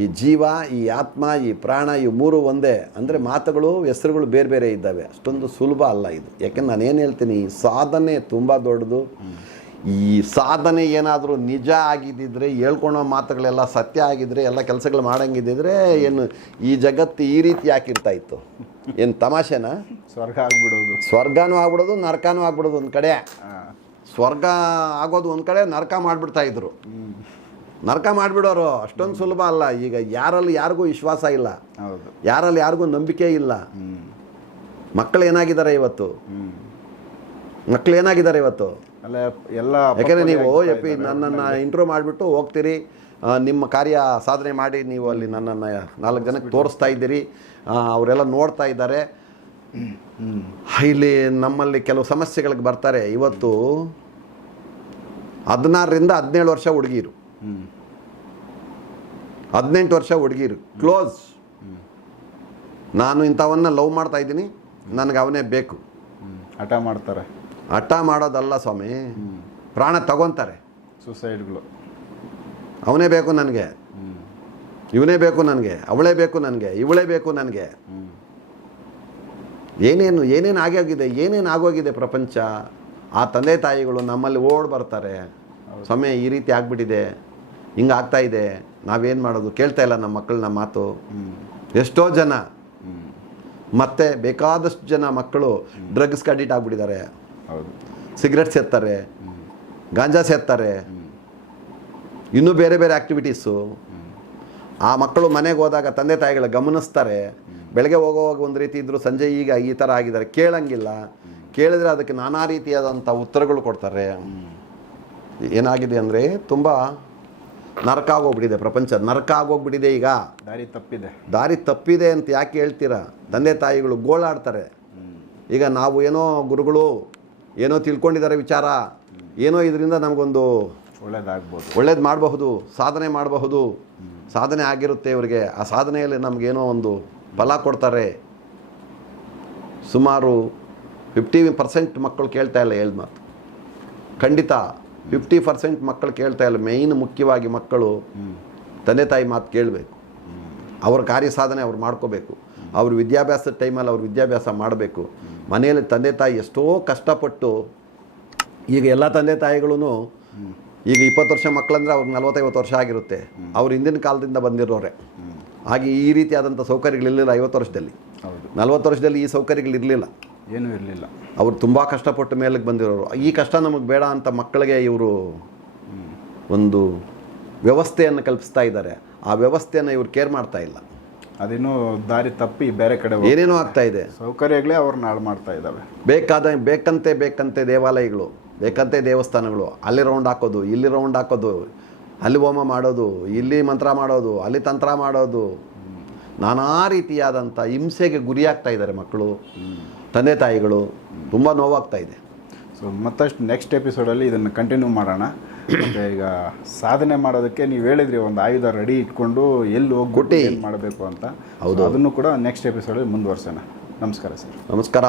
ಈ ಜೀವ ಈ ಆತ್ಮ ಈ ಪ್ರಾಣ ಈ ಮೂರು ಒಂದೇ. ಅಂದರೆ ಮಾತುಗಳು ಹೆಸರುಗಳು ಬೇರೆ ಬೇರೆ ಇದ್ದಾವೆ. ಅಷ್ಟೊಂದು ಸುಲಭ ಅಲ್ಲ ಇದು. ಯಾಕೆಂದ್ರೆ ಏನು ಹೇಳ್ತೀನಿ ಸಾಧನೆ ತುಂಬ ದೊಡ್ಡದು. ಈ ಸಾಧನೆ ಏನಾದರೂ ನಿಜ ಆಗಿದ್ದಿದ್ರೆ ಹೇಳ್ಕೊಳೋ ಮಾತುಗಳೆಲ್ಲ ಸತ್ಯ ಆಗಿದ್ರೆ ಎಲ್ಲ ಕೆಲಸಗಳು ಮಾಡಂಗಿದ್ದಿದ್ರೆ ಏನು ಈ ಜಗತ್ತು ಈ ರೀತಿ ಯಾಕಿರ್ತಾ ಇತ್ತು. ಏನು ತಮಾಷೆನಾ? ಸ್ವರ್ಗ ಆಗ್ಬಿಡೋದು. ಸ್ವರ್ಗನೂ ಆಗ್ಬಿಡೋದು ನರಕನೂ ಆಗ್ಬಿಡೋದು ಒಂದು ಕಡೆ. ಸ್ವರ್ಗ ಆಗೋದು ಒಂದು ಕಡೆ ನರಕ ಮಾಡಿಬಿಡ್ತಾ ಇದ್ರು. ಹ್ಮ್. ನರಕ ಮಾಡಿಬಿಡೋರು ಅಷ್ಟೊಂದು ಸುಲಭ ಅಲ್ಲ. ಈಗ ಯಾರಲ್ಲಿ ಯಾರಿಗೂ ವಿಶ್ವಾಸ ಇಲ್ಲ. ಯಾರಲ್ಲಿ ಯಾರಿಗೂ ನಂಬಿಕೆ ಇಲ್ಲ. ಮಕ್ಕಳು ಏನಾಗಿದ್ದಾರೆ ಇವತ್ತು? ಮಕ್ಕಳು ಏನಾಗಿದ್ದಾರೆ ಇವತ್ತು? ಅಲ್ಲ ಎಲ್ಲ ಯಾಕೆಂದರೆ ನೀವು ಎಪಿ ಎಪ್ಪಿ ನನ್ನನ್ನು ಇಂಟ್ರೋ ಮಾಡಿಬಿಟ್ಟು ಹೋಗ್ತೀರಿ. ನಿಮ್ಮ ಕಾರ್ಯ ಸಾಧನೆ ಮಾಡಿ ನೀವು ಅಲ್ಲಿ ನನ್ನನ್ನು ನಾಲ್ಕು ಜನಕ್ಕೆ ತೋರಿಸ್ತಾ ಇದ್ದೀರಿ. ಅವರೆಲ್ಲ ನೋಡ್ತಾ ಇದ್ದಾರೆ. ಇಲ್ಲಿ ನಮ್ಮಲ್ಲಿ ಕೆಲವು ಸಮಸ್ಯೆಗಳಿಗೆ ಬರ್ತಾರೆ. ಇವತ್ತು ಹದಿನಾರರಿಂದ ಹದಿನೇಳು ವರ್ಷ ಹುಡುಗಿರು. ಹದಿನೆಂಟು ವರ್ಷ ಹುಡುಗಿರು. ಕ್ಲೋಸ್ ನಾನು ಇಂಥವನ್ನ ಲವ್ ಮಾಡ್ತಾ ಇದ್ದೀನಿ. ನನಗೆ ಅವನೇ ಬೇಕು. ಹಠ ಮಾಡ್ತಾರೆ. ಹಠ ಮಾಡೋದಲ್ಲ ಸ್ವಾಮಿ. ಪ್ರಾಣ ತಗೊತಾರೆ. ಸುಸೈಡ್ಗಳು ಅವನೇ ಬೇಕು ನನಗೆ. ಇವನೇ ಬೇಕು ನನಗೆ. ಅವಳೇ ಬೇಕು ನನಗೆ. ಇವಳೇ ಬೇಕು ನನಗೆ. ಏನೇನು ಏನೇನು ಆಗೋಗಿದೆ ಏನೇನು ಆಗೋಗಿದೆ ಪ್ರಪಂಚ? ಆ ತಂದೆ ತಾಯಿಗಳು ನಮ್ಮಲ್ಲಿ ಓಡ್ ಬರ್ತಾರೆ. ಸಮಯ ಈ ರೀತಿ ಆಗ್ಬಿಟ್ಟಿದೆ. ಹಿಂಗೆ ಆಗ್ತಾ ಇದೆ. ನಾವೇನು ಮಾಡೋದು? ಕೇಳ್ತಾ ಇಲ್ಲ ನಮ್ಮ ಮಕ್ಕಳನ್ನ ಮಾತು. ಎಷ್ಟೋ ಜನ. ಮತ್ತೆ ಬೇಕಾದಷ್ಟು ಜನ ಮಕ್ಕಳು ಡ್ರಗ್ಸ್ಗೆ ಅಡಿಟ್ ಆಗಿಬಿಟ್ಟಿದ್ದಾರೆ. ಸಿಗರೆಟ್ ಸೇರ್ತಾರೆ ಗಾಂಜಾ ಸೇರ್ತಾರೆ ಇನ್ನೂ ಬೇರೆ ಬೇರೆ ಆಕ್ಟಿವಿಟೀಸು ಆ ಮಕ್ಕಳು ಮನೆಗೆ ಹೋದಾಗ ತಂದೆ ತಾಯಿಗಳು ಗಮನಿಸ್ತಾರೆ. ಬೆಳಗ್ಗೆ ಹೋಗೋವಾಗ ಒಂದು ರೀತಿ ಇದ್ದರು ಸಂಜೆ ಈಗ ಈ ಥರ ಆಗಿದ್ದಾರೆ. ಕೇಳಂಗಿಲ್ಲ. ಕೇಳಿದ್ರೆ ಅದಕ್ಕೆ ನಾನಾ ರೀತಿಯಾದಂಥ ಉತ್ತರಗಳು ಕೊಡ್ತಾರೆ. ಏನಾಗಿದೆ ಅಂದರೆ ತುಂಬ ನರಕ ಆಗೋಗ್ಬಿಟ್ಟಿದೆ ಪ್ರಪಂಚ. ನರಕ ಆಗೋಗ್ಬಿಟ್ಟಿದೆ ಈಗ. ದಾರಿ ತಪ್ಪಿದೆ. ದಾರಿ ತಪ್ಪಿದೆ ಅಂತ ಯಾಕೆ ಹೇಳ್ತೀರಾ? ತಂದೆ ತಾಯಿಗಳು ಗೋಳಾಡ್ತಾರೆ. ಈಗ ನಾವು ಏನೋ ಗುರುಗಳು ಏನೋ ತಿಳ್ಕೊಂಡಿದ್ದಾರೆ ವಿಚಾರ ಏನೋ ಇದರಿಂದ ನಮಗೊಂದು ಒಳ್ಳೇದಾಗ್ಬೋದು. ಒಳ್ಳೇದು ಮಾಡಬಹುದು ಸಾಧನೆ ಮಾಡಬಹುದು ಸಾಧನೆ ಆಗಿರುತ್ತೆ ಇವರಿಗೆ. ಆ ಸಾಧನೆಯಲ್ಲಿ ನಮಗೇನೋ ಒಂದು ಫಲ ಕೊಡ್ತಾರೆ. ಸುಮಾರು ಫಿಫ್ಟಿ ಪರ್ಸೆಂಟ್ ಮಕ್ಕಳು ಕೇಳ್ತಾ ಇಲ್ಲ ಹೇಳ್ದ ಮಾತು. ಖಂಡಿತ ಫಿಫ್ಟಿ ಪರ್ಸೆಂಟ್ ಮಕ್ಕಳು ಕೇಳ್ತಾ ಇಲ್ಲ. ಮೇಯ್ನ್ ಮುಖ್ಯವಾಗಿ ಮಕ್ಕಳು ತಂದೆ ತಾಯಿ ಮಾತು ಕೇಳಬೇಕು. ಅವ್ರ ಕಾರ್ಯ ಸಾಧನೆ ಅವ್ರು ಮಾಡ್ಕೋಬೇಕು. ಅವ್ರ ವಿದ್ಯಾಭ್ಯಾಸದ ಟೈಮಲ್ಲಿ ಅವ್ರು ವಿದ್ಯಾಭ್ಯಾಸ ಮಾಡಬೇಕು. ಮನೆಯಲ್ಲಿ ತಂದೆ ತಾಯಿ ಎಷ್ಟೋ ಕಷ್ಟಪಟ್ಟು ಈಗ ಎಲ್ಲ ತಂದೆ ತಾಯಿಗಳೂ ಈಗ ಇಪ್ಪತ್ತು ವರ್ಷ ಮಕ್ಕಳಂದ್ರೆ ಅವ್ರಿಗೆ ನಲ್ವತ್ತೈವತ್ತು ವರ್ಷ ಆಗಿರುತ್ತೆ. ಅವ್ರು ಹಿಂದಿನ ಕಾಲದಿಂದ ಬಂದಿರೋರೆ. ಹಾಗೆ ಈ ರೀತಿಯಾದಂಥ ಸೌಕರ್ಯಗಳಿರಲಿಲ್ಲ ಐವತ್ತು ವರ್ಷದಲ್ಲಿ. ಹೌದು. ನಲ್ವತ್ತು ವರ್ಷದಲ್ಲಿ ಈ ಸೌಕರ್ಯಗಳಿರಲಿಲ್ಲ ಏನೂ ಇರಲಿಲ್ಲ. ಅವರು ತುಂಬ ಕಷ್ಟಪಟ್ಟು ಮೇಲಕ್ಕೆ ಬಂದಿರೋರು. ಈ ಕಷ್ಟ ನಮಗೆ ಬೇಡ ಅಂತ ಮಕ್ಕಳಿಗೆ ಇವರು ಒಂದು ವ್ಯವಸ್ಥೆಯನ್ನು ಕಲ್ಪಿಸ್ತಾ ಇದ್ದಾರೆ. ಆ ವ್ಯವಸ್ಥೆಯನ್ನು ಇವರು ಕೇರ್ ಮಾಡ್ತಾ ಇಲ್ಲ. ಅದೇನೋ ದಾರಿ ತಪ್ಪಿ ಬೇರೆ ಕಡೆ ಏನೇನೋ ಆಗ್ತಾ ಇದೆ. ಸೌಕರ್ಯಗಳೇ ಅವ್ರನ್ನ ಹಾಳು ಮಾಡ್ತಾ ಇದ್ದಾವೆ ಬೇಕಾದ ಬೇಕಂತೆ ಬೇಕಂತೆ ದೇವಾಲಯಗಳು ಬೇಕಂತೆ ದೇವಸ್ಥಾನಗಳು ಅಲ್ಲಿ ರೌಂಡ್ ಹಾಕೋದು ಇಲ್ಲಿ ರೌಂಡ್ ಹಾಕೋದು ಅಲ್ಲಿ ಹೋಮ ಮಾಡೋದು ಇಲ್ಲಿ ಮಂತ್ರ ಮಾಡೋದು ಅಲ್ಲಿ ತಂತ್ರ ಮಾಡೋದು. ನಾನಾ ರೀತಿಯಾದಂಥ ಹಿಂಸೆಗೆ ಗುರಿಯಾಗ್ತಾ ಇದ್ದಾರೆ ಮಕ್ಕಳು ತಂದೆ ತಾಯಿಗಳು. ತುಂಬ ನೋವಾಗ್ತಾ ಇದೆ. ಸೊ ಮತ್ತಷ್ಟು ನೆಕ್ಸ್ಟ್ ಎಪಿಸೋಡಲ್ಲಿ ಇದನ್ನು ಕಂಟಿನ್ಯೂ ಮಾಡೋಣ. ಮತ್ತು ಈಗ ಸಾಧನೆ ಮಾಡೋದಕ್ಕೆ ನೀವು ಹೇಳಿದ್ರಿ ಒಂದು ಆಯುಧ ರೆಡಿ ಇಟ್ಕೊಂಡು ಎಲ್ಲಿ ಹೋಗ್ಬಿಟ್ಟು. ಏನು ಮಾಡಬೇಕು ಅಂತ. ಹೌದು. ಅದನ್ನು ಕೂಡ ನೆಕ್ಸ್ಟ್ ಎಪಿಸೋಡಲ್ಲಿ ಮುಂದುವರ್ಸೋಣ. ನಮಸ್ಕಾರ ಸರ್. ನಮಸ್ಕಾರ.